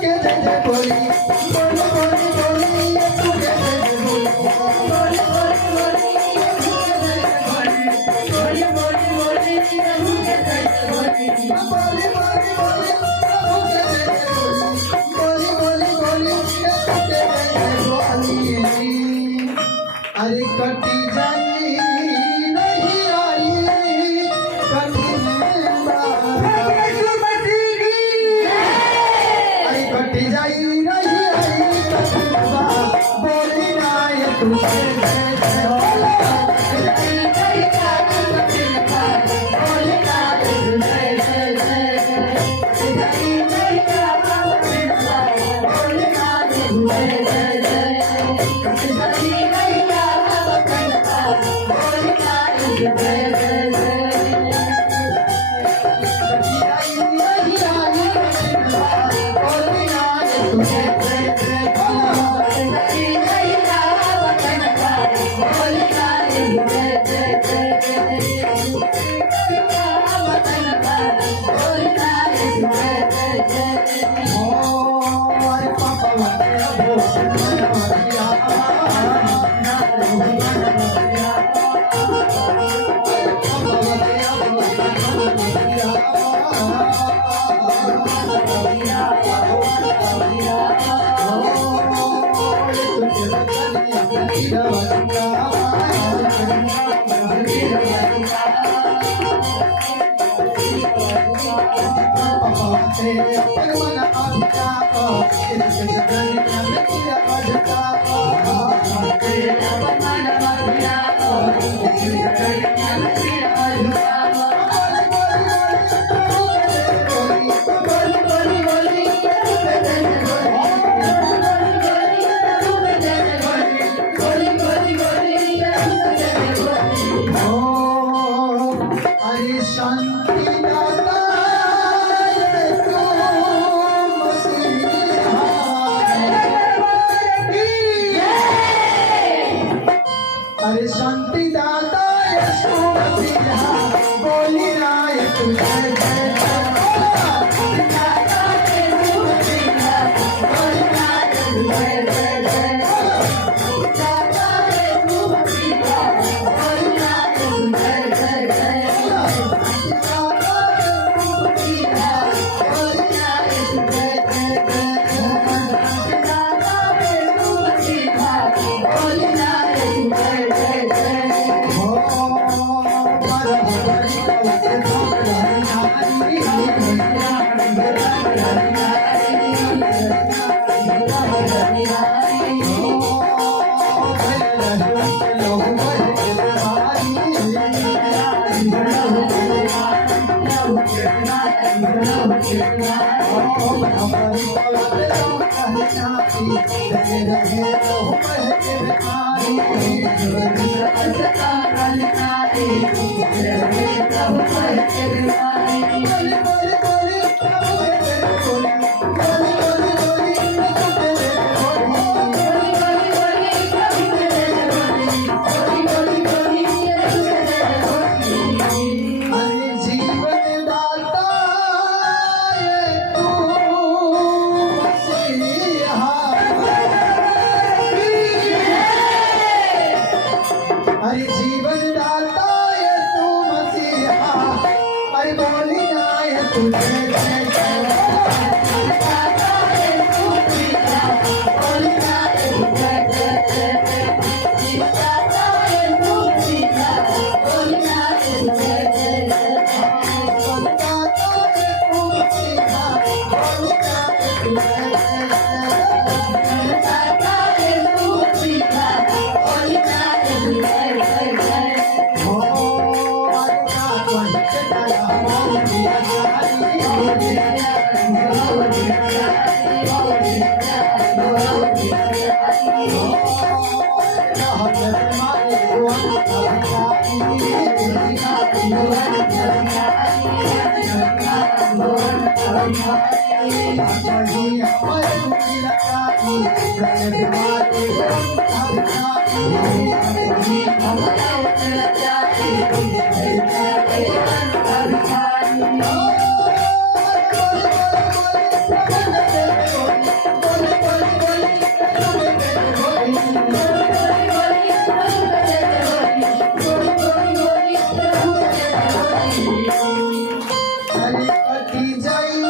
के जय जय बोली बोली बोली बोली तू के जय जय बोली बोली बोली बोली बोली बोली बोली तू के जय जय बोली बोली बोली बोली बोली बोली बोली तू के जय जय बोली अरे कटी जाई नहीं आई कटी अरे कटी जाई नहीं आई कटी बोली ना ये तू अरे शांति दाता यीशु मसीहा बोली ना ये तू जय जय अरे जीवन दाता ये तू मसीहा अरे बोली ना ये तू जय जय Oh बढ़ी जाई